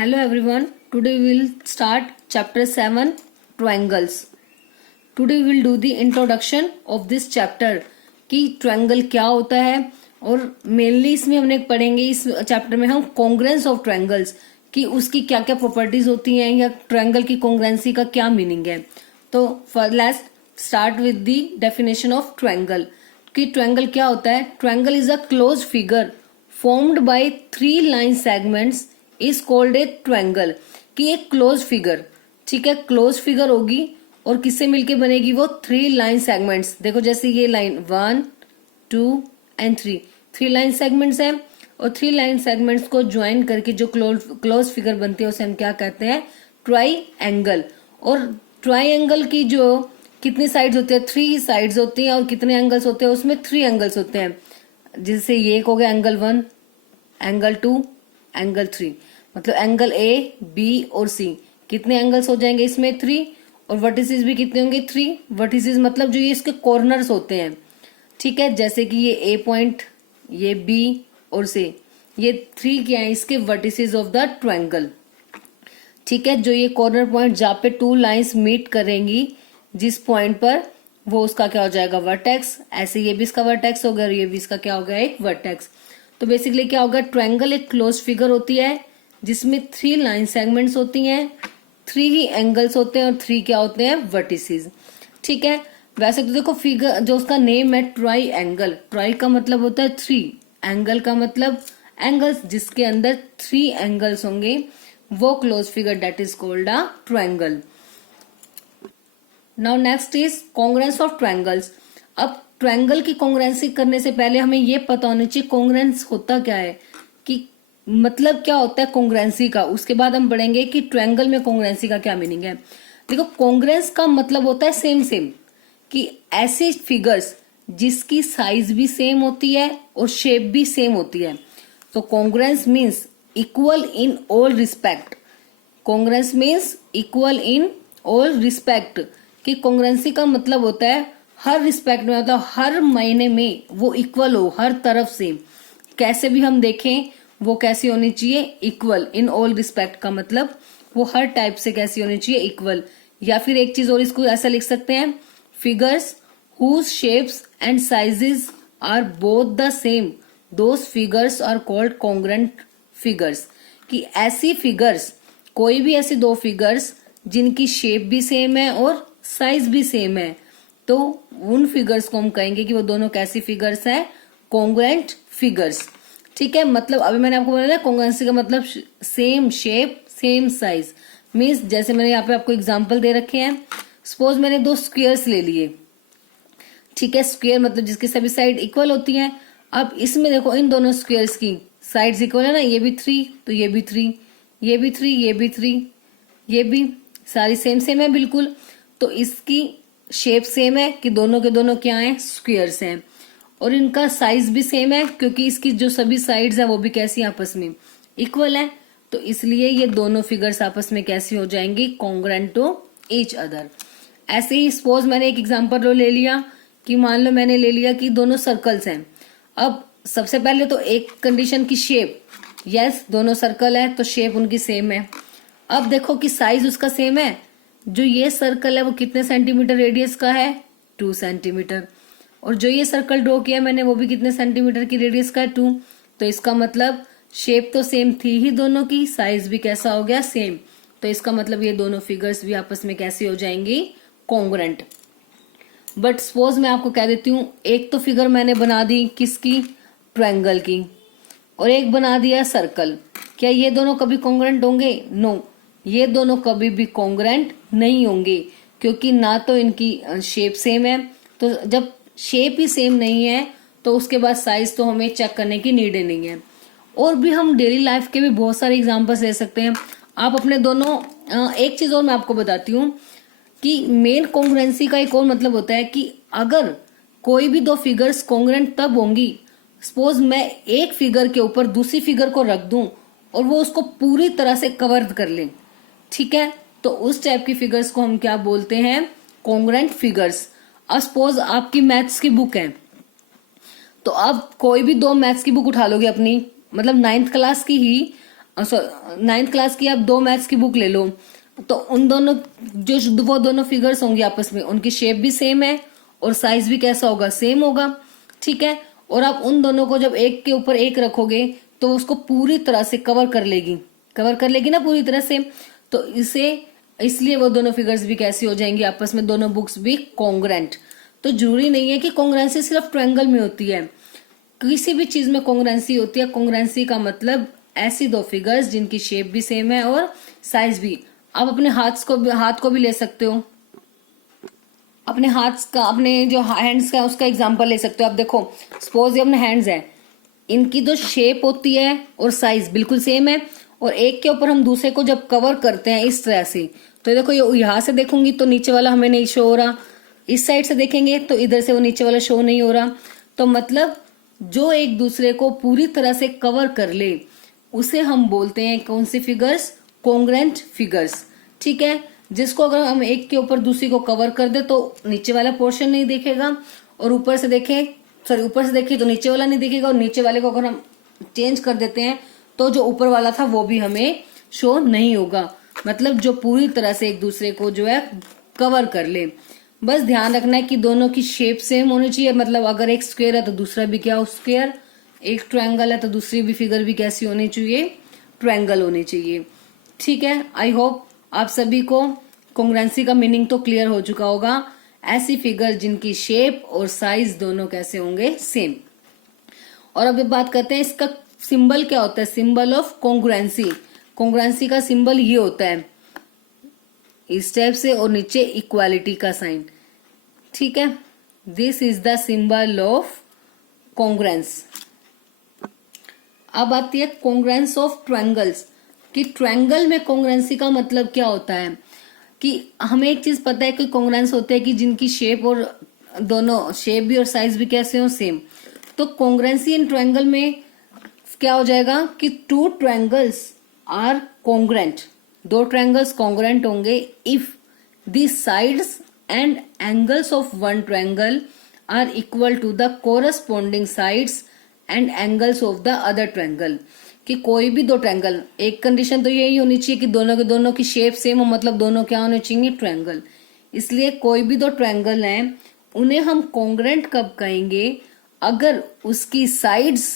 Hello everyone. Today we will start chapter 7 triangles. Today we will do the introduction of this chapter कि triangle क्या होता है और mainly इसमें हमने पढ़ेंगे इस चैप्टर में हम कॉन्ग्रेंस ऑफ ट्रायंगल्स कि उसकी क्या क्या प्रॉपर्टीज होती हैं या ट्रायंगल की कॉन्ग्रेंसी का क्या मीनिंग है। तो let's start with the definition of triangle कि ट्रायंगल क्या होता है। Triangle is a close figure formed by 3 line segments is called a triangle कि एक क्लोज फिगर, ठीक है, क्लोज फिगर होगी और किससे मिलके बनेगी वो 3 लाइन सेगमेंट्स। देखो जैसे ये लाइन 1 2 एंड 3 लाइन सेगमेंट्स है और 3 लाइन सेगमेंट्स को ज्वाइन करके जो क्लोज फिगर बनती है उसे हम क्या कहते हैं, ट्राई एंगल। और ट्राई एंगल की जो कितनी साइड्स होती है, 3 साइड्स होती हैं और कितने एंगल्स होते हैं उसमें 3 एंगल्स होते हैं। जैसे ये एक हो गया एंगल 1, एंगल 2, एंगल 3, मतलब एंगल ए बी और सी कितने एंगल्स हो जाएंगे इसमें 3 और वर्टिसेस भी कितने होंगे 3 वर्टिसेस, मतलब जो ये इसके कॉर्नर्स होते हैं, ठीक है। जैसे कि ये ए पॉइंट, ये बी और सी, ये 3 क्या है इसके वर्टिसेस ऑफ द ट्रायंगल, ठीक है। जो ये कॉर्नर पॉइंट जहाँ पे 2 लाइंस मीट करेंगी जिस पॉइंट पर वो उसका क्या हो जाएगा वर्टेक्स। ऐसे ये भी इसका वर्टेक्स हो गया और ये भी इसका क्या हो गया एक वर्टेक्स। तो बेसिकली क्या होगा, ट्रायंगल एक क्लोज फिगर होती है जिसमें 3 लाइन सेगमेंट्स होती हैं, 3 ही एंगल्स होते हैं और 3 क्या होते हैं वर्टिसेस, ठीक है। वैसे तो देखो फिगर जो उसका नेम है ट्राई एंगल, ट्राई का मतलब होता है 3, एंगल का मतलब एंगल्स जिसके अंदर 3 एंगल्स होंगे वो close figure that is called a triangle. Now next is congruence of triangles. अब ट्रायंगल की कॉन्ग्रेंसी करने से पहले हमें यह पता होना चाहिए कॉन्ग्रेंस होता क्या है, कि मतलब क्या होता है कॉन्ग्रेंसी का। उसके बाद हम पढ़ेंगे कि ट्रायंगल में कॉन्ग्रेंसी का क्या मीनिंग है। देखो कॉन्ग्रेंस का मतलब होता है सेम सेम, कि ऐसे फिगर्स जिसकी साइज भी सेम होती है और शेप भी सेम होती है। तो congruence means equal in all respect. Congruence means equal in all respect कि कॉन्ग्रेंसी का मतलब होता है हर रिस्पेक्ट में, मतलब हर मायने में वो इक्वल हो हर तरफ से। कैसे भी हम देखें वो कैसी होनी चाहिए, इक्वल इन ऑल रिस्पेक्ट का मतलब वो हर टाइप से कैसी होनी चाहिए, इक्वल। या फिर एक चीज और इसको ऐसा लिख सकते हैं, figures whose shapes and sizes are both the same those figures are called congruent figures. कि ऐसी फिगर्स, कोई भी ऐसी 2 फिगर्स जिनकी शेप भी सेम है और साइज भी सेम है, तो उन फिगर्स को हम कहेंगे कि वो दोनों कैसी फिगर्स हैं, कॉन्ग्रेंट फिगर्स, ठीक है। मतलब अभी मैंने आपको बोला ना कॉन्ग्रेंसी का मतलब same shape same size means, जैसे मैंने यहाँ पे आपको एग्जांपल दे रखे हैं। सपोज मैंने 2 स्क्वायर्स ले लिए, ठीक है। स्क्वायर मतलब जिसकी सभी साइड इक्वल होती हैं। अब इसमें देखो इन दोनों स्क्वायर्स की साइड्स इक्वल है ना, ये भी 3 तो ये भी 3, ये भी 3, ये भी 3, ये भी सारी सेम सेम है बिल्कुल। तो इसकी शेप सेम है कि दोनों के दोनों क्या है, स्क्वायर्स हैं, और इनका साइज भी सेम है क्योंकि इसकी जो सभी साइड्स हैं वो भी कैसी आपस में इक्वल है। तो इसलिए ये दोनों फिगर्स आपस में कैसी हो जाएंगी, कॉन्ग्रेंट टू ईच अदर। ऐसे ही सपोज मैंने एक एग्जांपल ले लिया कि मान लो मैंने ले लिया कि दोनों सर्कल्स हैं। अब सबसे पहले तो एक कंडीशन की शेप, यस दोनों सर्कल है तो शेप उनकी सेम है। अब देखो कि साइज उसका सेम है। जो ये सर्कल है वो कितने सेंटीमीटर रेडियस का है, 2 सेंटीमीटर, और जो ये सर्कल ड्रॉ किया मैंने वो भी कितने सेंटीमीटर की रेडियस का है, 2। तो इसका मतलब शेप तो सेम थी ही दोनों की, साइज भी कैसा हो गया, सेम। तो इसका मतलब ये दोनों फिगर्स भी आपस में कैसी हो जाएंगी, कॉन्ग्रेंट। बट सपोज मैं आपको कह देती हूँ एक तो फिगर मैंने बना दी किसकी, ट्रायंगल की, और एक बना दिया सर्कल। क्या ये दोनों कभी कॉन्ग्रेंट होंगे? नो, ये दोनों कभी भी कॉन्ग्रेंट नहीं होंगे क्योंकि ना तो इनकी शेप सेम है। तो जब शेप ही सेम नहीं है तो उसके बाद साइज तो हमें चेक करने की नीड ही नहीं है। और भी हम डेली लाइफ के भी बहुत सारे एग्जांपल्स ले सकते हैं। आप अपने दोनों एक चीज और मैं आपको बताती हूँ कि मेन कॉन्ग्रेंसी का एक और मतलब होता है कि अगर कोई भी 2 फिगर्स कॉन्ग्रेंट तब होंगी, सपोज मैं एक फिगर के ऊपर दूसरी फिगर को रख दूं और वो उसको पूरी तरह से कवर कर ले, ठीक है, तो उस टाइप की फिगर्स को हम क्या बोलते हैं, कॉन्ग्रेंट फिगर्स। अब सपोज आपकी मैथ्स की बुक है, तो अब कोई भी 2 मैथ्स की बुक उठा लोगे अपनी, मतलब 9th क्लास की ही, नाइन्थ क्लास की आप 2 मैथ्स की बुक ले लो, तो उन दोनों जो वो दोनों फिगर्स होंगे आपस में, उनकी शेप भी सेम है और साइज भी कैसा होगा, सेम होगा। ठीक है, और आप उन दोनों को जब एक के ऊपर एक रखोगे तो उसको पूरी तरह से कवर कर लेगी ना पूरी तरह से। तो इसे इसलिए वो दोनों फिगर्स भी कैसी हो जाएंगी आपस में, दोनों बुक्स भी कॉन्ग्रेंट। तो जरूरी नहीं है कि कॉन्ग्रेंसी सिर्फ ट्रायंगल में होती है, किसी भी चीज में कॉन्ग्रेंसी होती है। कॉन्ग्रेंसी का मतलब ऐसी दो फिगर्स जिनकी शेप भी सेम है और साइज भी। आप अपने हाथ को भी ले सकते हो, अपने हाथ का, अपने जो हैंड्स का उसका एग्जांपल ले सकते हो। आप देखो, सपोज ये अपने हैंड्स हैं, इनकी जो शेप होती है और साइज बिल्कुल सेम है, और एक के ऊपर हम दूसरे को जब कवर करते हैं इस तरह से, तो देखो ये यहां से देखूंगी तो नीचे वाला हमें नहीं शो हो रहा, इस साइड से देखेंगे तो इधर से वो नीचे वाला शो नहीं हो रहा। तो मतलब जो एक दूसरे को पूरी तरह से कवर कर ले उसे हम बोलते हैं कौन सी फिगर्स, कॉन्ग्रेंट फिगर्स। ठीक है, जिसको अगर हम एक के ऊपर दूसरी को कवर कर दे तो नीचे वाला पोर्शन नहीं दिखेगा, और ऊपर से देखें तो नीचे वाला नहीं दिखेगा, और नीचे वाले को अगर हम चेंज कर देते हैं तो जो ऊपर वाला था वो भी हमें शो नहीं होगा। मतलब जो पूरी तरह से एक दूसरे को जो है कवर कर ले। बस ध्यान रखना है कि दोनों की शेप सेम होनी चाहिए। मतलब अगर एक स्क्वायर है तो दूसरा भी क्या हो, स्क्वायर। एक ट्रायंगल है तो दूसरी भी फिगर भी कैसी होनी चाहिए, ट्रायंगल होनी चाहिए। ठीक है, आई होप आप सभी को कॉन्ग्रेंसी का मीनिंग तो क्लियर हो चुका होगा। ऐसी फिगर जिनकी शेप और साइज दोनों कैसे होंगे, सेम। और अब बात करते हैं इसका सिंबल क्या होता है, सिंबल ऑफ कॉन्ग्रेंसी। कॉन्ग्रेंसी का सिंबल ये होता है इस टाइप से, और नीचे इक्वालिटी का साइन। ठीक है, this is the symbol of congruence. अब आती है कॉन्ग्रेंस ऑफ ट्रायंगल्स, कि ट्रायंगल में कॉन्ग्रेंसी का मतलब क्या होता है। कि हमें एक चीज पता है कि कॉन्ग्रेंस होते हैं कि जिनकी शेप और दोनों शेप भी और साइज भी कैसे हो, सेम। तो कॉन्ग्रेंसी इन ट्रायंगल में क्या हो जाएगा कि टू ट्रायंगल्स आर कॉन्ग्रेंट, दो ट्रायंगल्स कॉन्ग्रेंट होंगे if the sides and angles of one triangle are equal to the corresponding sides and angles of the other triangle. कि कोई भी दो ट्रायंगल, एक कंडीशन तो यही होनी चाहिए कि दोनों की शेप सेम हो, मतलब दोनों क्या होने चाहिए, ट्रायंगल। इसलिए कोई भी दो ट्रायंगल हैं उन्हें हम कॉन्ग्रेंट कब कहेंगे, अगर उसकी साइड्स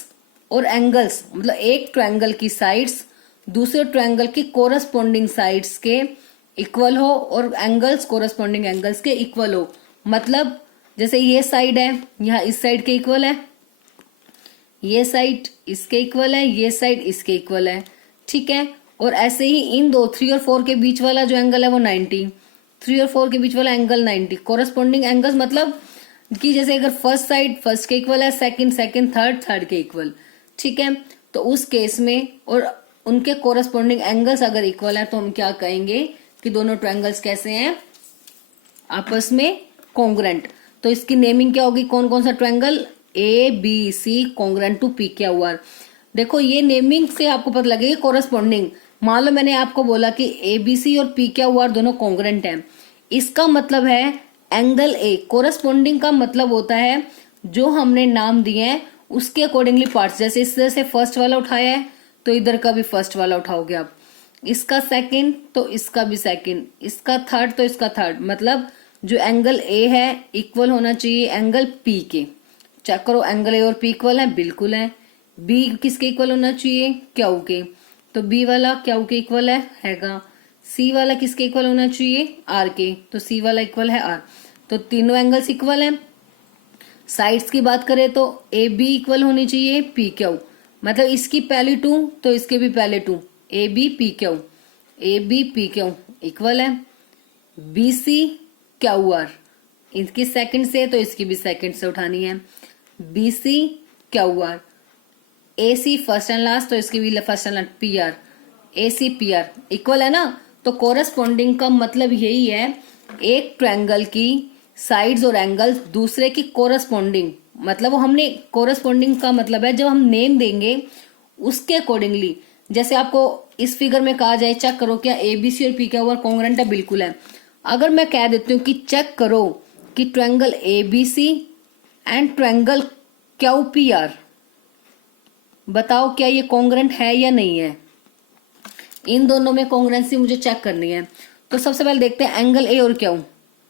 और एंगल्स, मतलब एक ट्रायंगल की साइड्स दूसरे ट्रायंगल की कोरस्पॉन्डिंग साइड्स के इक्वल हो और एंगल्स कोरस्पॉन्डिंग एंगल्स के इक्वल हो। मतलब जैसे ये साइड है, यहाँ इस साइड के इक्वल है, ये साइड इसके इक्वल है, ये साइड इसके इक्वल है। ठीक है, और ऐसे ही इन दो 3 और 4 के बीच वाला जो एंगल है वो 90, 3 और 4 के बीच वाला एंगल 90। कोरस्पॉन्डिंग एंगल्स मतलब कि जैसे अगर फर्स्ट साइड फर्स्ट के इक्वल है, सेकंड थर्ड के इक्वल। ठीक है, तो उस केस में और उनके कोरस्पॉन्डिंग एंगल्स अगर इक्वल है तो हम क्या कहेंगे कि दोनों ट्रायंगल्स कैसे हैं, आपस में कॉन्ग्रेंट। तो इसकी नेमिंग क्या होगी, कौन कौन सा triangle, A B C congruent to P Q R. देखो ये नेमिंग से आपको पता लगेगा कोरस्पॉन्डिंग। मान लो मैंने आपको बोला कि ए बी सी और पी क्यू आर दोनों कॉन्ग्रेंट हैं, इसका मतलब है एंगल ए। कोरस्पॉन्डिंग का मतलब होता है जो हमने नाम दिए हैं उसके अकॉर्डिंगली पार्ट्स। जैसे इस तरह से फर्स्ट वाला उठाया है तो इधर का भी फर्स्ट वाला उठाओगे आप, इसका सेकंड तो इसका भी सेकंड, इसका थर्ड तो इसका थर्ड। मतलब जो एंगल ए है इक्वल होना चाहिए एंगल पी के। चेक करो, एंगल ए और पी इक्वल है, बिल्कुल है। बी किसके इक्वल होना चाहिए, क्यू के, तो बी वाला क्यू के इक्वल हैगा। सी वाला किसके इक्वल होना चाहिए, आर के, तो सी वाला इक्वल है आर। तो तीनों एंगल्स इक्वल हैं। साइड्स की बात करें तो ए बी इक्वल होनी चाहिए पी क्यू, मतलब इसकी पहली 2 तो इसके भी पहले 2, A B P Q equal है। बी सी क्यू आर, इसकी सेकंड से तो इसकी भी सेकंड से उठानी है, B C Q R. A C first and last तो इसकी भी first and last, P R, A C P R equal है ना। तो कोरस्पॉन्डिंग का मतलब यही है, एक ट्रायंगल की साइड्स और एंगल्स दूसरे की कोरस्पॉन्डिंग, मतलब वो हमने कोरस्पॉन्डिंग का मतलब है जब हम नेम देंगे उसके अकॉर्डिंगली। जैसे आपको इस फिगर में कहा जाए चेक करो क्या ए बी सी और पी क्यू आर कॉन्ग्रेंट है, बिल्कुल है। अगर मैं कह देती हूँ कि चेक करो कि triangle A B C and triangle Q P R, बताओ क्या ये कॉन्ग्रेंट है या नहीं है। इन दोनों में कॉन्ग्रुएंसी मुझे चेक करनी है। तो सबसे पहले देखते हैं एंगल ए और क्यू।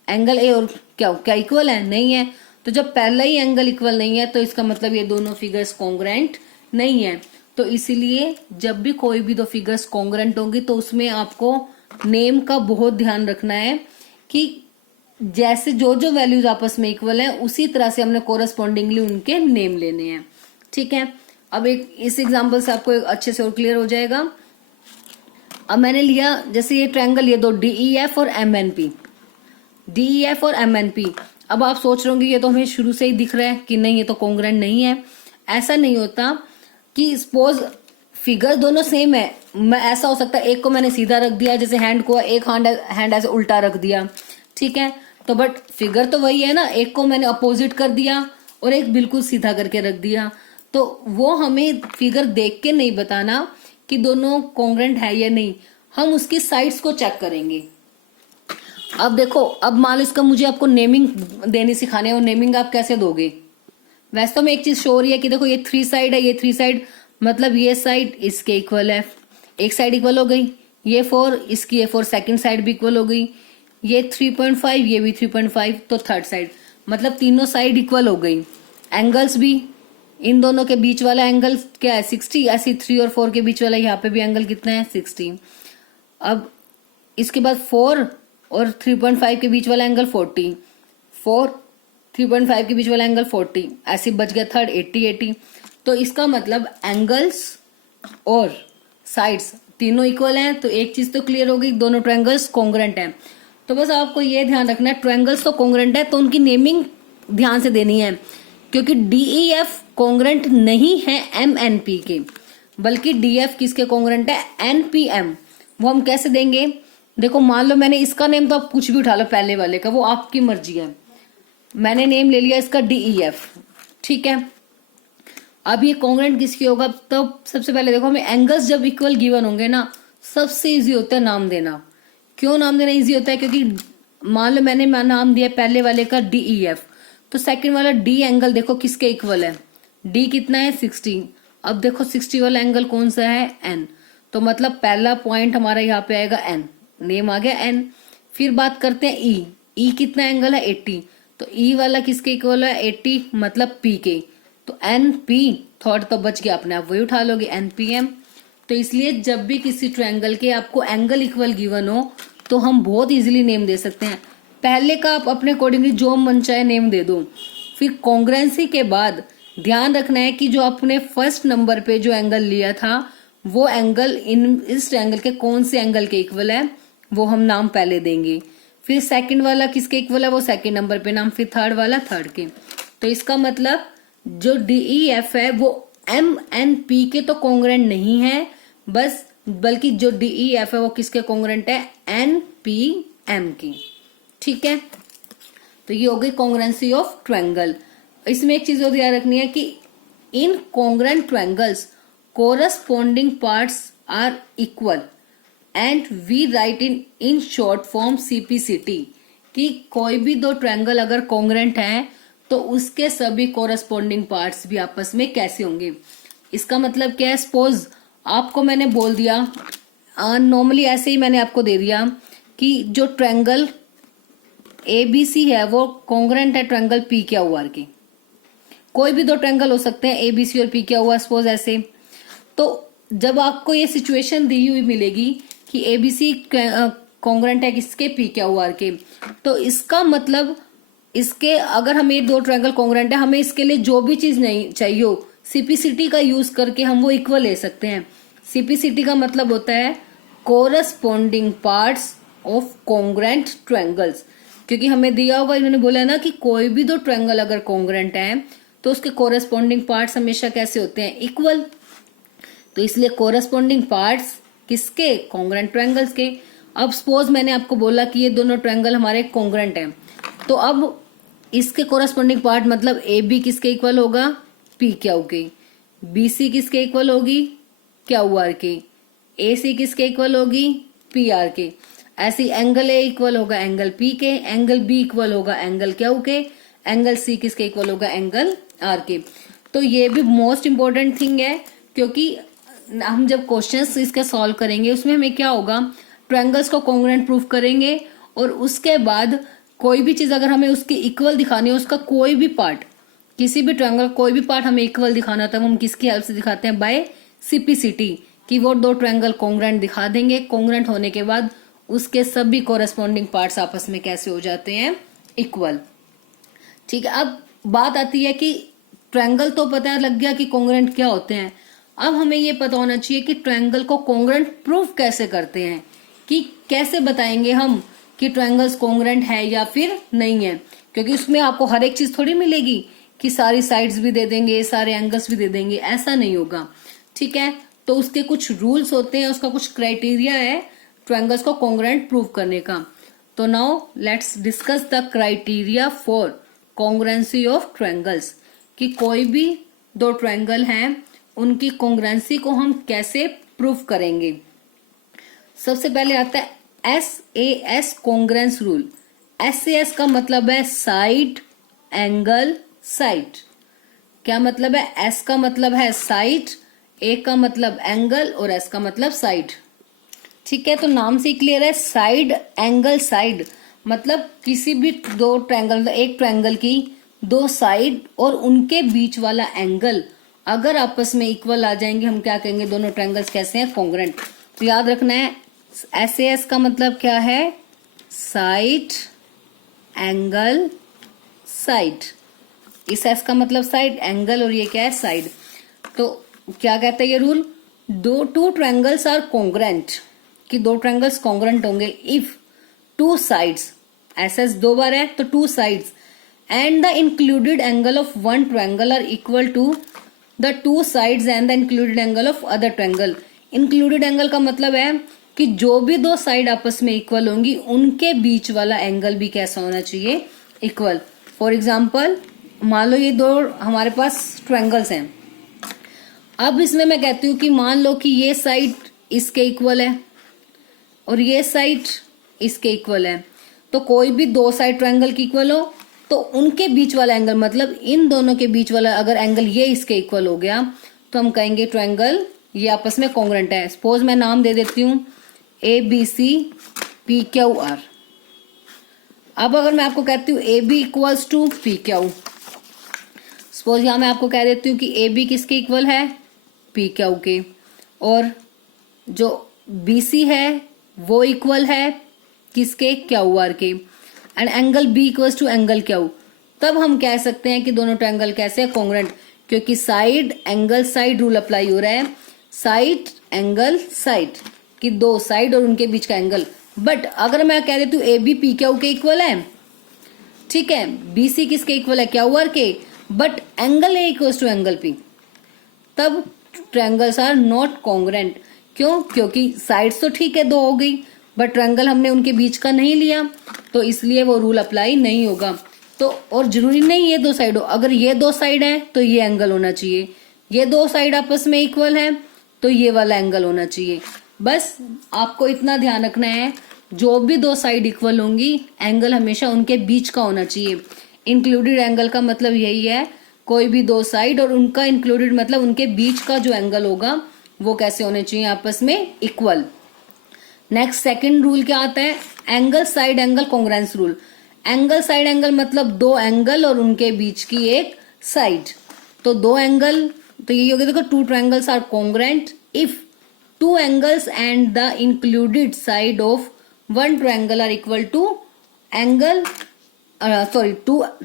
एंगल ए और क्यू क्या इक्वल है? नहीं है। तो जब पहला ही एंगल इक्वल नहीं है तो इसका मतलब ये दोनों फिगर्स कॉन्ग्रुएंट नहीं है। तो इसीलिए जब भी कोई भी दो फिगर्स कॉन्ग्रुएंट होंगी तो उसमें आपको नेम का बहुत ध्यान रखना है कि जैसे जो जो वैल्यूज आपस में इक्वल है उसी तरह से हमने कोरस्पॉन्डिंगली उनके नेम लेने हैं। ठीक है, अब एक इस एग्जांपल से आपको अच्छे से और क्लियर हो जाएगा। अब मैंने लिया जैसे ये ट्रायंगल, ये दो DEF और MNP, DEF और MNP। अब आप सोच रहे होंगे ये तो हमें शुरू से ही दिख रहा है कि नहीं ये तो कॉन्ग्रुएंट नहीं है। ऐसा नहीं होता कि सपोज फिगर दोनों सेम है, मैं ऐसा हो सकता है एक को मैंने सीधा रख दिया जैसे हैंड को, एक हैंड ऐसे उल्टा रख दिया, ठीक है, तो बट फिगर तो वही है ना, एक को मैंने अपोजिट कर दिया और एक बिल्कुल सीधा करके रख दिया। तो वो हमें फिगर देख के नहीं बताना कि दोनों कॉन्ग्रुएंट है या नहीं, हम उसकी साइड्स को चेक करेंगे। अब देखो, अब मान लो इसका मुझे आपको नेमिंग देनी सिखानी है, और नेमिंग आप कैसे दोगे? वैसे तो मैं एक चीज शो हो रही है कि देखो ये 3 साइड है, ये 3 साइड मतलब ये साइड इसके इक्वल है, एक साइड इक्वल हो गई, ये 4 इसकी, ये 4 सेकंड साइड भी इक्वल हो गई, ये 3.5 ये भी 3.5, तो थर्ड साइड मतलब तीनों साइड इक्वल हो गई। एंगल्स भी, इन दोनों के बीच वाला एंगल क्या है 60, ऐसी 3 और 4 के बीच वाला यहाँ पे भी एंगल कितना है 60। अब इसके बाद 4 और 3.5 के बीच वाला एंगल 40, 4 3.5 के बीच वाला एंगल 40, ऐसे बच गया थर्ड 80। तो इसका मतलब एंगल्स और साइड्स तीनों इक्वल हैं। तो एक चीज तो क्लियर हो गई, दोनों ट्रायंगल्स कॉन्ग्रुएंट हैं। तो बस आपको ये ध्यान रखना है ट्रायंगल्स तो कॉन्ग्रुएंट है तो उनकी नेमिंग ध्यान से देनी है, क्योंकि DEF कॉन्ग्रुएंट नहीं है MNP के, बल्कि DF किसके कॉन्ग्रुएंट है NPM। वो हम कैसे देंगे? देखो मान लो मैंने इसका नेम, तो आप कुछ भी उठा लो पहले वाले का, वो आपकी मर्जी है। मैंने नेम ले लिया इसका DEF, ठीक है। अब ये कॉन्ग्रुएंट किसकी होगा? तो सबसे पहले देखो हमें एंगल्स जब इक्वल गिवन होंगे ना, सबसे इजी होता है नाम देना। क्यों नाम देना इजी होता है? क्योंकि मान लो मैंने नाम दिया पहले वाले का DEF, तो सेकंड वाला D एंगल देखो किसके इक्वल है, D कितना है 60। अब देखो 60 वाला एंगल कौन सा है N, तो मतलब पहला पॉइंट हमारा यहाँ पे आएगा N, नेम आ गया N। फिर बात करते हैं E कितना एंगल है 80, तो E वाला किसके इक्वल है 80 मतलब P के, तो NP थर्ड तो बच गया, अपने आप वही उठा लोगे NPM। तो इसलिए जब भी किसी ट्रायंगल के आपको एंगल इक्वल गिवन हो तो हम बहुत इजीली नेम दे सकते हैं। पहले का आप अपने अकॉर्डिंगली जो मन चाहे नेम दे दो। फिर कॉन्ग्रुएंसी के बाद ध्यान रखना है कि जो आपने फर्स्ट नंबर पे जो एंगल लिया था वो एंगल इस ट्रायंगल के कौन से एंगल के इक्वल है, वो हम नाम पहले देंगे। फिर सेकंड वाला किसके इक्वल है, वो सेकंड नंबर पे नाम, फिर थर्ड वाला थर्ड के। तो इसका मतलब जो DEF है वो MNP के तो कॉन्ग्रुएंट नहीं है, बस बल्कि जो DEF है वो किसके कॉन्ग्रुएंट है NPM की, ठीक है। तो ये हो गई कॉन्ग्रुएंसी ऑफ ट्रायंगल। इसमें एक चीज और ध्यान रखनी है कि इन congruent triangles corresponding parts are equal and we write in short form CPCT, कि कोई भी दो ट्रायंगल अगर कॉन्ग्रुएंट है तो उसके सभी कोरस्पॉन्डिंग पार्ट्स भी आपस में कैसे होंगे। इसका मतलब क्या है? सपोज आपको मैंने बोल दिया, नॉर्मली ऐसे ही मैंने आपको दे दिया कि जो ट्रायंगल ABC है वो कॉन्ग्रुएंट है ट्रायंगल PQR के। कोई भी दो ट्रायंगल हो सकते हैं ABC और PQR, सपोज ऐसे। तो जब आपको ये सिचुएशन दी हुई मिलेगी कि ABC कॉन्ग्रुएंट है किसके PQR के, तो इसका मतलब इसके अगर हमें ये दो ट्रायंगल कॉन्ग्रुएंट है, हमें इसके लिए जो भी चीज नहीं चाहिए हो CPCT का यूज करके हम वो इक्वल ले सकते हैं। CPCT का मतलब होता है corresponding parts of congruent triangles, क्योंकि हमें दिया हुआ इन्होंने बोला है ना कि कोई भी दो ट्रायंगल अगर कॉन्ग्रुएंट है तो उसके कोरस्पॉन्डिंग पार्ट्स हमेशा कैसे होते हैं, इक्वल। तो इसलिए कोरस्पॉन्डिंग पार्ट्स किसके, कॉन्ग्रुएंट ट्रायंगल्स के। अब सपोज मैंने आपको बोला कि ये दोनों ट्रायंगल हमारे कॉन्ग्रुएंट हैं, तो अब इसके कोरस्पॉन्डिंग पार्ट मतलब AB किसके इक्वल होगा, PQ के, BC किसके इक्वल होगी, QR के, AC किसके इक्वल होगी, PR के। ऐसी एंगल A इक्वल होगा एंगल P के, एंगल B इक्वल होगा एंगल Q के, एंगल C किसके इक्वल होगा एंगल R के। तो ये भी मोस्ट इंपॉर्टेंट थिंग है, क्योंकि हम जब क्वेश्चंस इसके सॉल्व करेंगे उसमें हमें क्या होगा, ट्रायंगल्स को कॉन्ग्रुएंट प्रूफ करेंगे और उसके बाद कोई भी चीज अगर हमें उसकी इक्वल दिखानी है, उसका कोई भी पार्ट, किसी भी ट्रायंगल कोई भी पार्ट हमें इक्वल दिखाना था, हम किसकी हेल्प से दिखाते हैं, बाय सीपीसीटी, कि वो दो ट्रायंगल कॉन्ग्रुएंट दिखा देंगे। कॉन्ग्रुएंट होने के बाद उसके सभी कोरेस्पॉन्डिंग पार्ट्स आपस में कैसे हो जाते हैं, इक्वल। ठीक है, अब बात आती है कि ट्रायंगल तो पता लग गया कि कॉन्ग्रुएंट क्या होते हैं, अब हमें ये पता होना चाहिए कि ट्रायंगल को कॉन्ग्रुएंट प्रूफ कैसे करते हैं, कि कैसे बताएंगे हम कि ट्रायंगल्स कॉन्ग्रुएंट है या फिर नहीं है, क्योंकि उसमें आपको हर एक चीज थोड़ी मिलेगी कि सारी साइड्स भी दे देंगे, सारे एंगल्स भी दे देंगे, ऐसा नहीं होगा। ठीक है, तो उसके कुछ रूल्स होते हैं, उसका कुछ क्राइटेरिया है ट्रायंगल्स को कॉन्ग्रुएंट प्रूव करने का। तो now let's discuss the criteria for congruency of triangles, कि कोई भी दो ट्रायंगल हैं उनकी कॉन्ग्रुएंसी को हम कैसे प्रूफ करेंगे। सबसे पहले आता है SAS कॉन्ग्रुएंस रूल। SAS का मतलब है साइड, एंगल, साइड। क्या मतलब है? S का मतलब है साइड, A का मतलब एंगल और S का मतलब साइड। ठीक है, तो नाम से क्लियर है, साइड, एंगल, साइड मतलब किसी भी दो ट्रायंगल, एक ट्रायंगल की दो साइड और उनके बीच वाला एंगल अगर आपस में इक्वल आ जाएंगे, हम क्या कहेंगे, दोनों ट्रायंगल्स कैसे हैं, कॉन्ग्रुएंट। तो याद रखना है SAS का मतलब क्या है, साइड, एंगल, साइड। इस S का मतलब साइड, एंगल और ये क्या है, साइड। तो क्या कहता है ये rule, two triangles are congruent, कि दो ट्रायंगल्स कॉन्ग्रुएंट होंगे इफ टू साइड्स, SS दो बार है तो two sides, and the included angle of one triangle are equal to the two sides and the included angle of other triangle. Included angle का मतलब है कि जो भी दो साइड आपस में इक्वल होंगी उनके बीच वाला एंगल भी कैसा होना चाहिए, इक्वल। फॉर एग्जाम्पल मान लो ये दो हमारे पास ट्रायंगल्स हैं, अब इसमें मैं कहती हूँ कि मान लो कि ये साइड इसके इक्वल है और ये साइड इसके इक्वल है, तो कोई भी दो साइड ट्रायंगल की इक्वल हो तो उनके बीच वाला एंगल, मतलब इन दोनों के बीच वाला अगर एंगल ये इसके इक्वल हो गया तो हम कहेंगे ट्रायंगल ये आपस में कॉन्ग्रुएंट है। सपोज मैं नाम दे देती हूँ ABC PQR। अब अगर मैं आपको कहती हूँ AB equals to PQ, suppose यहां मैं आपको कह देती हूँ कि AB किसके इक्वल है, PQ के, और जो BC है वो इक्वल है किसके, QR के, and angle B equals to angle Q, तब हम कह सकते हैं कि दोनों ट्रायंगल कैसे है, कॉन्ग्रुएंट, क्योंकि side, angle, side rule apply हो रहा है, साइड, एंगल, साइड, कि दो साइड और उनके बीच का एंगल। बट अगर मैं कह देती हूँ AB PQ के इक्वल है, ठीक है, BC किसके इक्वल है, QR के, but angle A equals to angle P, तब ट्रायंगल्स आर नॉट कॉन्ग्रुएंट। क्यों? क्योंकि साइड्स तो ठीक है दो हो गई, बट ट्रायंगल हमने उनके बीच का नहीं लिया, तो इसलिए वो रूल अप्लाई नहीं होगा। तो और जरूरी नहीं ये दो साइड हो, अगर ये दो साइड है तो ये एंगल होना चाहिए, ये दो साइड आपस में इक्वल है तो ये वाला एंगल होना चाहिए। बस आपको इतना ध्यान रखना है, जो भी दो साइड इक्वल होंगी एंगल हमेशा उनके बीच का होना चाहिए। इंक्लूडेड एंगल का मतलब यही है, कोई भी दो साइड और उनका इंक्लूडेड मतलब उनके बीच का जो एंगल होगा वो कैसे होने चाहिए, आपस में इक्वल। नेक्स्ट सेकंड रूल क्या आता है, angle side angle congruence rule. Angle side angle मतलब दो एंगल और उनके बीच की एक साइड। तो दो एंगल, तो यही हो गया, देखो two triangles are congruent if two angles and the included side of one triangle are equal to angle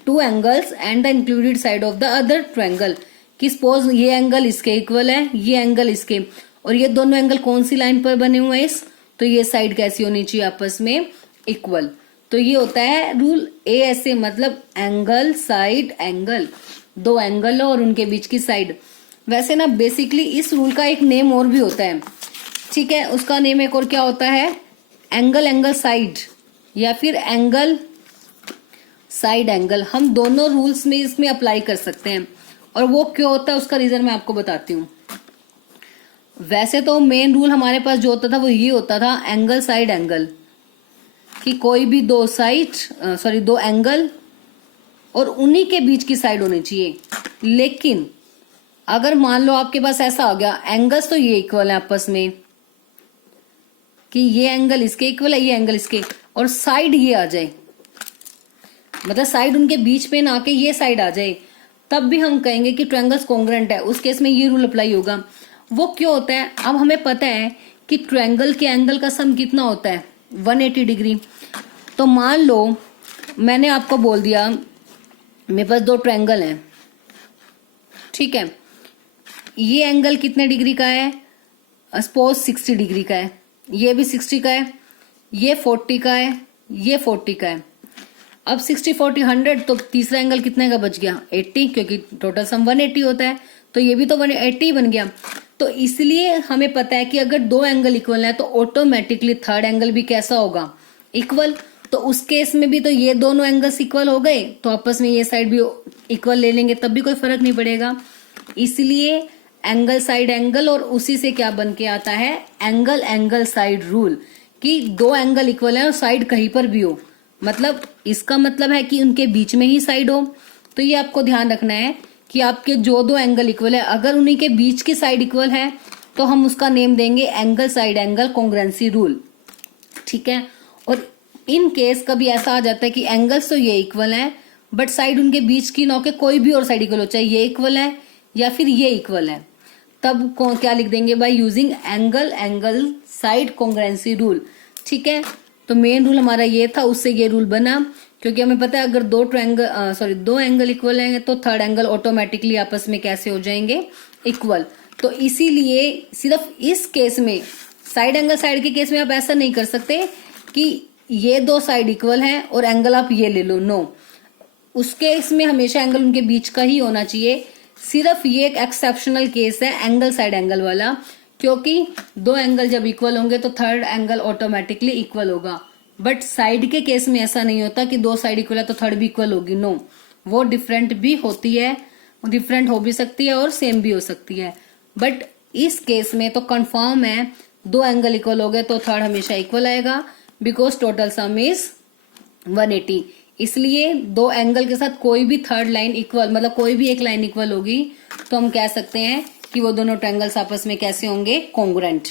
two angles and the included side of the other triangle. कि सपोज ये angle इसके equal है, ये angle इसके, और ये दोनों angle कौन सी लाइन पर बने हुए हैं, इस, तो ये साइड कैसी होनी चाहिए, आपस में इक्वल। तो ये होता है रूल ASA, मतलब एंगल साइड एंगल, दो एंगल और उनके बीच की साइड। वैसे ना बेसिकली इस रूल का एक नेम और भी होता है, ठीक है, उसका नेम एक और क्या होता है, एंगल एंगल साइड या फिर एंगल साइड एंगल। हम दोनों रूल्स में इसमें अप्लाई कर सकते हैं, और वो क्यों होता है उसका रीजन मैं आपको बताती हूँ। वैसे तो मेन रूल हमारे पास जो होता था वो ये होता था एंगल साइड एंगल, कि कोई भी दो साइड दो एंगल और उन्हीं के बीच की साइड होनी चाहिए। लेकिन अगर मान लो आपके पास ऐसा हो गया, एंगल्स तो ये इक्वल है आपस में, कि ये एंगल इसके इक्वल है, ये एंगल इसके, और साइड ये आ जाए, मतलब साइड उनके बीच में ना आके ये साइड आ जाए, तब भी हम कहेंगे कि ट्रायंगल्स कॉन्ग्रुएंट है। उस केस में ये रूल अप्लाई होगा। वो क्यों होता है? अब हमें पता है कि ट्रायंगल के एंगल का सम कितना होता है, 180 डिग्री। तो मान लो मैंने आपको बोल दिया मेरे पास दो ट्रायंगल हैं, ठीक है, ये एंगल कितने डिग्री का है, सपोज 60 डिग्री का है, ये भी 60 का है, ये 40 का है, ये 40 का है। अब 60 40 100, तो तीसरा एंगल कितने का बच गया, 80, क्योंकि टोटल सम 180 होता है, तो ये भी तो 180 बन गया। तो इसलिए हमें पता है कि अगर दो एंगल इक्वल है तो ऑटोमेटिकली थर्ड एंगल भी कैसा होगा, इक्वल। तो उस केस में भी तो ये दोनों एंगल्स इक्वल हो गए, तो आपस में ये साइड भी इक्वल ले लेंगे, तब भी कोई फर्क नहीं पड़ेगा। इसलिए एंगल साइड एंगल, और उसी से क्या बन के आता है, एंगल एंगल साइड रूल, कि दो एंगल इक्वल है और साइड कहीं पर भी हो, मतलब इसका मतलब है कि उनके बीच में ही साइड हो। तो ये आपको ध्यान रखना है कि आपके जो दो एंगल इक्वल है, अगर उन्हीं के बीच की साइड इक्वल है तो हम उसका नेम देंगे angle side angle congruency rule, ठीक है। और इन केस कभी ऐसा आ जाता है कि एंगल्स तो ये इक्वल है, बट साइड उनके बीच की ना के कोई भी और साइड इक्वल हो, चाहे ये इक्वल है या फिर ये इक्वल है, तब क्या लिख देंगे, by using angle angle side congruency rule, ठीक है। तो मेन रूल हमारा ये था, उससे ये रूल बना, क्योंकि हमें पता है अगर दो एंगल इक्वल हैं तो थर्ड एंगल ऑटोमेटिकली आपस में कैसे हो जाएंगे, इक्वल। तो इसीलिए सिर्फ इस केस में, साइड एंगल साइड के केस में आप ऐसा नहीं कर सकते कि ये दो साइड इक्वल हैं और एंगल आप ये ले लो, नो। उस केस में हमेशा एंगल उनके बीच का ही होना चाहिए। सिर्फ ये एक एक्सेप्शनल केस है एंगल साइड एंगल वाला, क्योंकि दो एंगल जब इक्वल होंगे तो थर्ड एंगल ऑटोमेटिकली इक्वल होगा। बट साइड के केस में ऐसा नहीं होता कि दो साइड इक्वल है तो थर्ड भी इक्वल होगी, नो। वो डिफरेंट भी होती है, डिफरेंट हो भी सकती है और सेम भी हो सकती है। बट इस केस में तो कंफर्म है, दो एंगल इक्वल हो गए तो थर्ड हमेशा इक्वल आएगा, बिकॉज टोटल सम इज 180। इसलिए दो एंगल के साथ कोई भी थर्ड लाइन इक्वल, मतलब कोई भी एक लाइन इक्वल होगी, तो हम कह सकते हैं कि वो दोनों ट्रायंगल्स आपस में कैसे होंगे, कॉन्ग्रुएंट।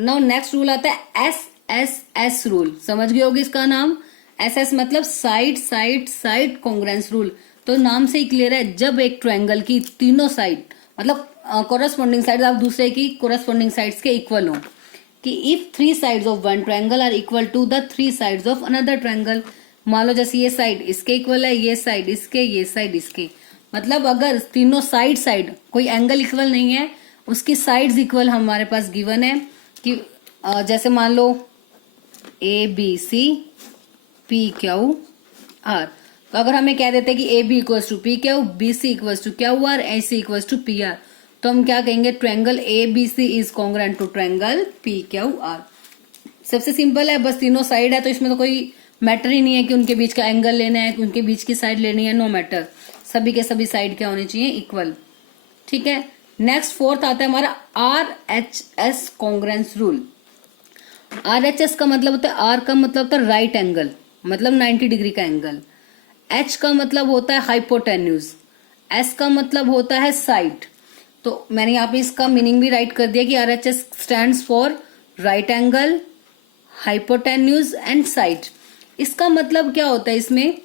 नाउ नेक्स्ट रूल आता है SSS रूल। समझ गए होगी इसका नाम, SS मतलब side side side congruence rule. तो नाम से ही क्लियर है, जब एक ट्रायंगल की तीनों साइड, मतलब कोरस्पॉन्डिंग साइड आप दूसरे की कोरस्पॉन्डिंग साइड्स के इक्वल हो, कि if 3 sides of one triangle are equal to the 3 sides of another triangle. मान लो जैसे ये साइड इसके इक्वल है, ये साइड इसके, ये साइड इसके, मतलब अगर तीनों साइड कोई एंगल इक्वल नहीं है, उसकी साइड्स इक्वल हमारे पास गिवन है, कि जैसे मान लो ABC PQR, तो अगर हमें कह देते हैं कि AB equals to PQ, BC equals to QR, AC equals to PR, तो हम क्या कहेंगे, triangle ABC is congruent to triangle PQR। सबसे सिंपल है, बस तीनों साइड है तो इसमें तो कोई मैटर ही नहीं है कि उनके बीच का एंगल लेना है, उनके बीच की साइड लेनी है, नो मैटर, सभी के सभी साइड क्या होनी चाहिए, इक्वल, ठीक है। नेक्स्ट फोर्थ आता है हमारा RHS कॉन्ग्रुएंस रूल। RHS का मतलब होता है, R का मतलब होता है राइट एंगल, मतलब 90 डिग्री का एंगल। H का मतलब होता है हाइपोटेन्यूज, S का मतलब होता है साइड। तो मैंने यहाँ पे इसका मीनिंग भी राइट कर दिया कि RHS stands for right angle, hypotenuse and side. इसका मतलब क्या होता है, इसमें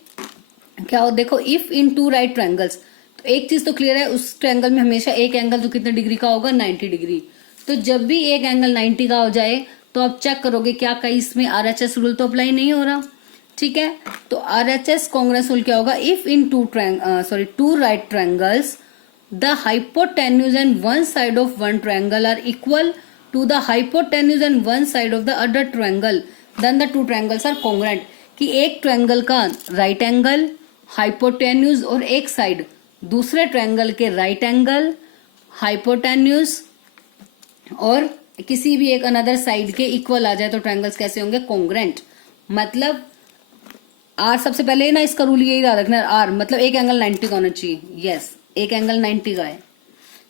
क्या हो, देखो if in two right triangles, तो एक चीज तो क्लियर है, उस ट्रायंगल में हमेशा एक एंगल तो कितने डिग्री का होगा, 90 डिग्री। तो जब भी एक एंगल 90 का हो जाए तो आप चेक करोगे क्या कहीं इसमें RHS रूल तो अप्लाई नहीं हो रहा, ठीक है। तो RHS कॉन्ग्रुएंस रूल क्या होगा, if in two right triangles the hypotenuse and one side of one triangle are equal to the hypotenuse and one side of the other triangle, then the two triangles are congruent. कि एक triangle का right angle, hypotenuse और एक side दूसरे triangle के right angle, hypotenuse और किसी भी एक अनदर साइड के इक्वल आ जाए तो ट्रायंगल्स कैसे होंगे, कॉन्ग्रुएंट। मतलब आर, सबसे पहले ना इसका रूल यही याद रखना, आर मतलब एक एंगल 90 का होना चाहिए, यस एक एंगल 90 का है।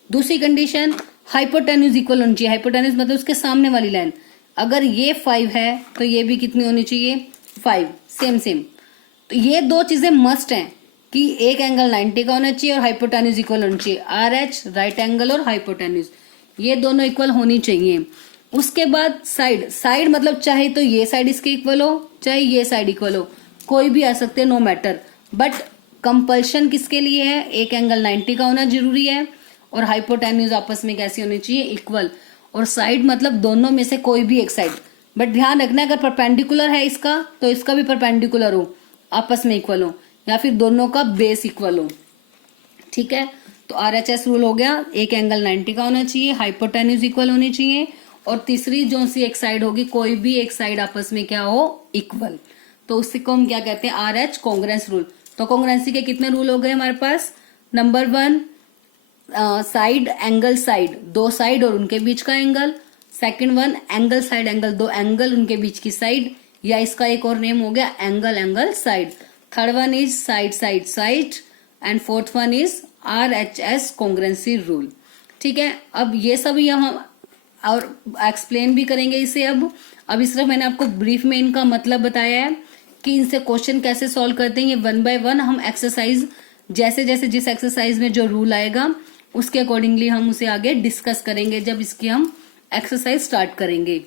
दूसरी कंडीशन, हाइपोटेन्यूज इक्वल होनी चाहिए। हाइपोटेन्यूज मतलब उसके सामने वाली लाइन, अगर ये 5 है तो ये भी कितनी होनी चाहिए, 5, सेम। तो ये दो चीजें मस्ट हैं, कि एक एंगल 90 का होना चाहिए और हाइपोटेन्यूज इक्वल होनी चाहिए। आर एच राइट एंगल और हाइपोटेन्यूज ये दोनों इक्वल होनी चाहिए। उसके बाद साइड मतलब चाहे तो ये साइड इसके इक्वल हो, चाहे ये साइड इक्वल हो, कोई भी आ सकते हैं, नो मैटर। बट कंपल्शन किसके लिए है, एक एंगल 90 का होना जरूरी है और हाइपोटेन्यूज आपस में कैसी होनी चाहिए, इक्वल। और साइड मतलब दोनों में से कोई भी एक साइड। बट ध्यान रखना अगर परपेंडिकुलर है इसका तो इसका भी परपेंडिकुलर हो, आपस में इक्वल हो, या फिर दोनों का बेस इक्वल हो। ठीक है, तो RHS रूल हो गया, एक एंगल 90 का होना चाहिए, हाइपोटेन्यूज इक्वल होनी चाहिए, और तीसरी जो सी एक साइड होगी कोई भी एक साइड आपस में क्या हो, इक्वल। तो उसी को हम क्या कहते हैं, RH कॉन्ग्रेंस रूल। तो कॉन्ग्रेंसी के कितने रूल हो गए हमारे पास, नंबर 1 साइड एंगल साइड, दो साइड और उनके बीच का angle. Second one angle side angle, दो एंगल उनके बीच की साइड, या इसका एक और नेम हो गया angle angle side. Third one is side side side, and fourth one is RHS कॉन्ग्रेंसी rule. ठीक है, अब ये सब यहाँ और एक्सप्लेन भी करेंगे इसे। अब सिर्फ मैंने आपको ब्रीफ में इनका मतलब बताया है कि इनसे क्वेश्चन कैसे सॉल्व करते हैं। ये 1 बाय 1 हम एक्सरसाइज जैसे जैसे जिस एक्सरसाइज में जो रूल आएगा उसके अकॉर्डिंगली हम उसे आगे डिस्कस करेंगे जब इसकी हम एक्सरसाइज स्टार्ट करेंगे।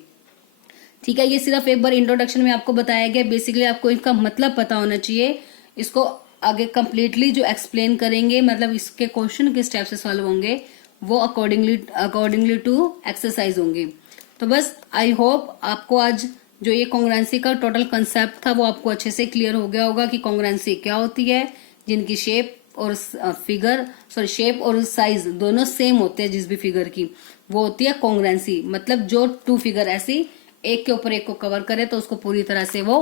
ठीक है, ये सिर्फ एक बार इंट्रोडक्शन में आपको बताया गया। बेसिकली आपको इसका मतलब पता होना चाहिए। इसको आगे कंप्लीटली जो एक्सप्लेन करेंगे, मतलब इसके क्वेश्चन किस टाइप से सॉल्व होंगे, वो अकॉर्डिंगली टू एक्सरसाइज होंगे। तो बस आई होप आपको आज जो ये कॉन्ग्रुएंसी का टोटल कंसेप्ट था वो आपको अच्छे से क्लियर हो गया होगा कि कॉन्ग्रुएंसी क्या होती है, जिनकी शेप और शेप और साइज दोनों सेम होते हैं जिस भी फिगर की, वो होती है कॉन्ग्रुएंसी। मतलब जो टू फिगर ऐसी एक के ऊपर एक को कवर करे तो उसको पूरी तरह से वो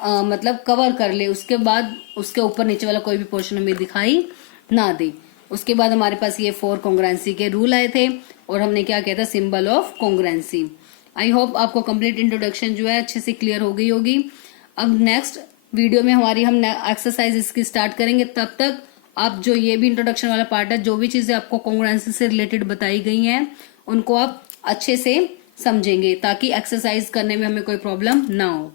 मतलब कवर कर ले, उसके बाद उसके ऊपर नीचे वाला कोई भी पोर्शन हमें दिखाई ना दे। उसके बाद हमारे पास ये 4 कॉन्ग्रुएंसी के रूल आए थे और हमने क्या किया था, symbol of congruency. I hope आपको कंप्लीट इंट्रोडक्शन जो है अच्छे से क्लियर हो गई होगी। अब नेक्स्ट वीडियो में हम एक्सरसाइज इसकी स्टार्ट करेंगे। तब तक आप जो ये भी इंट्रोडक्शन वाला पार्ट है, जो भी चीजें आपको कॉन्ग्रुएंसी से रिलेटेड बताई गई हैं उनको आप अच्छे से समझेंगे ताकि एक्सरसाइज करने में हमें कोई प्रॉब्लम ना हो।